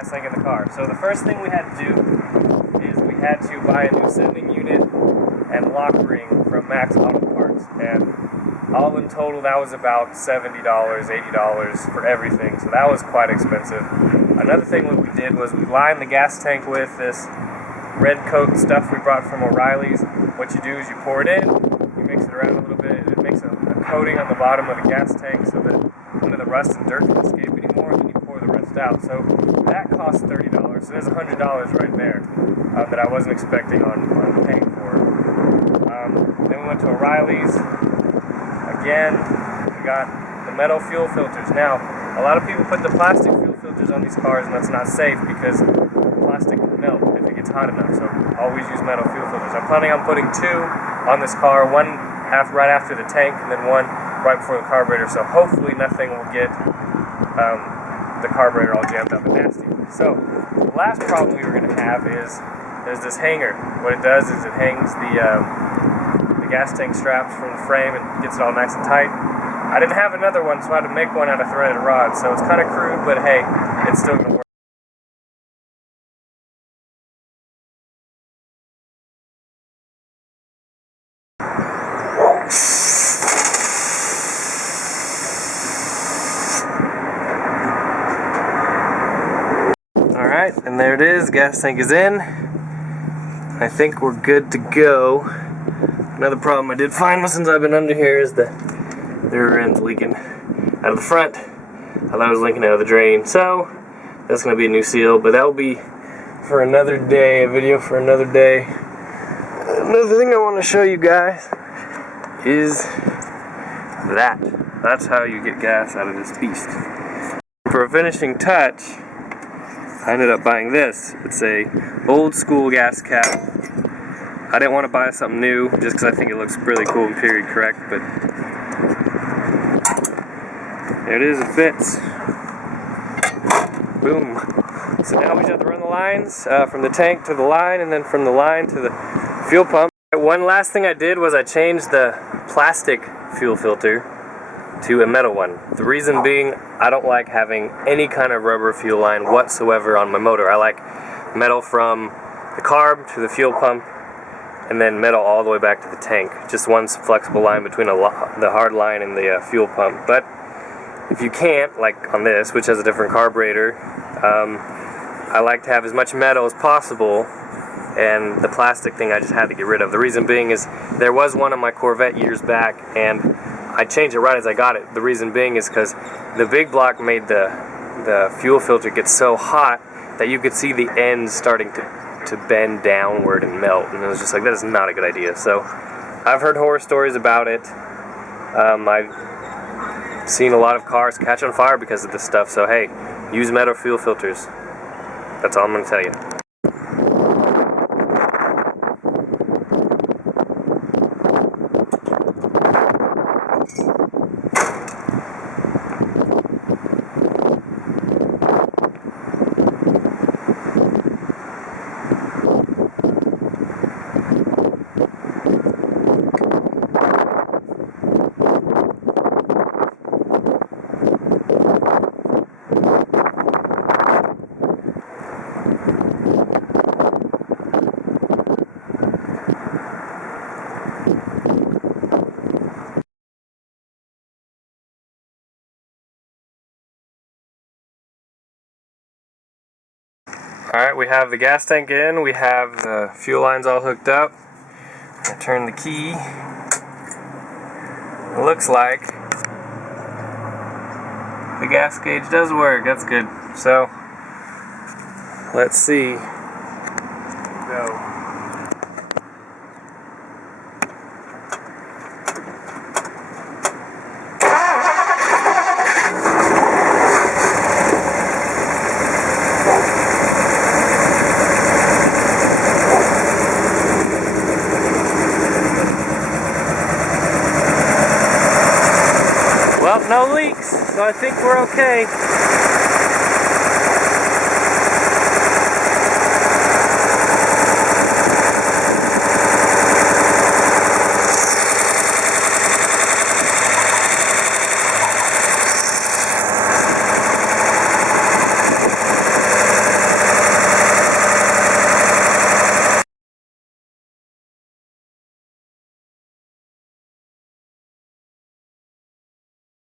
gas tank in the car. So the first thing we had to do is we had to buy a new sending unit and lock ring from Max Auto Parts, and all in total that was about $70, $80 for everything, so that was quite expensive. Another thing what we did was we lined the gas tank with this red coat stuff we brought from O'Reilly's. What you do is you pour it in, you mix it around a little bit, it makes a coating on the bottom of the gas tank so that none of the rust and dirt can escape anymore, and then you pour the rest out. So that costs $30, so there's $100 right there that I wasn't expecting on paying for. Then we went to O'Reilly's. Again, we got the metal fuel filters. Now, a lot of people put the plastic fuel filters on these cars, and that's not safe because plastic can melt if it gets hot enough, so always use metal fuel filters. I'm planning on putting 2 on this car, one right after the tank, and then one right before the carburetor, so hopefully nothing will get the carburetor all jammed up and nasty. So, the last problem we were going to have is there's this hanger. What it does is it hangs the gas tank straps from the frame and gets it all nice and tight. I didn't have another one, so I had to make one out of threaded rod, so it's kind of crude, but hey, it's still going to work. Alright, and there it is, gas tank is in. I think we're good to go. Another problem I did find since I've been under here is the rear end's leaking out of the front. I thought it was leaking out of the drain, so that's going to be a new seal, but that will be for another day, a video for another day. Another thing I want to show you guys is that. That's how you get gas out of this beast. For a finishing touch, I ended up buying this. It's a old school gas cap. I didn't want to buy something new just because I think it looks really cool and period correct, but there it is, it fits. Boom. So now we just have to run the lines from the tank to the line, and then from the line to the fuel pump. One last thing I did was I changed the plastic fuel filter to a metal one. The reason being, I don't like having any kind of rubber fuel line whatsoever on my motor. I like metal from the carb to the fuel pump, and then metal all the way back to the tank. Just one flexible line between the hard line and the fuel pump. But if you can't, like on this, which has a different carburetor, I like to have as much metal as possible, and the plastic thing I just had to get rid of. The reason being is there was one on my Corvette years back, and I changed it right as I got it. The reason being is because the big block made the fuel filter get so hot that you could see the ends starting to bend downward and melt, and it was just like, that is not a good idea. So I've heard horror stories about it. I've seen a lot of cars catch on fire because of this stuff, so hey, use metal fuel filters. That's all I'm going to tell you. Alright, we have the gas tank in, we have the fuel lines all hooked up. I turn the key. It looks like the gas gauge does work, that's good. So, let's see. Go. Well, no leaks, so I think we're okay.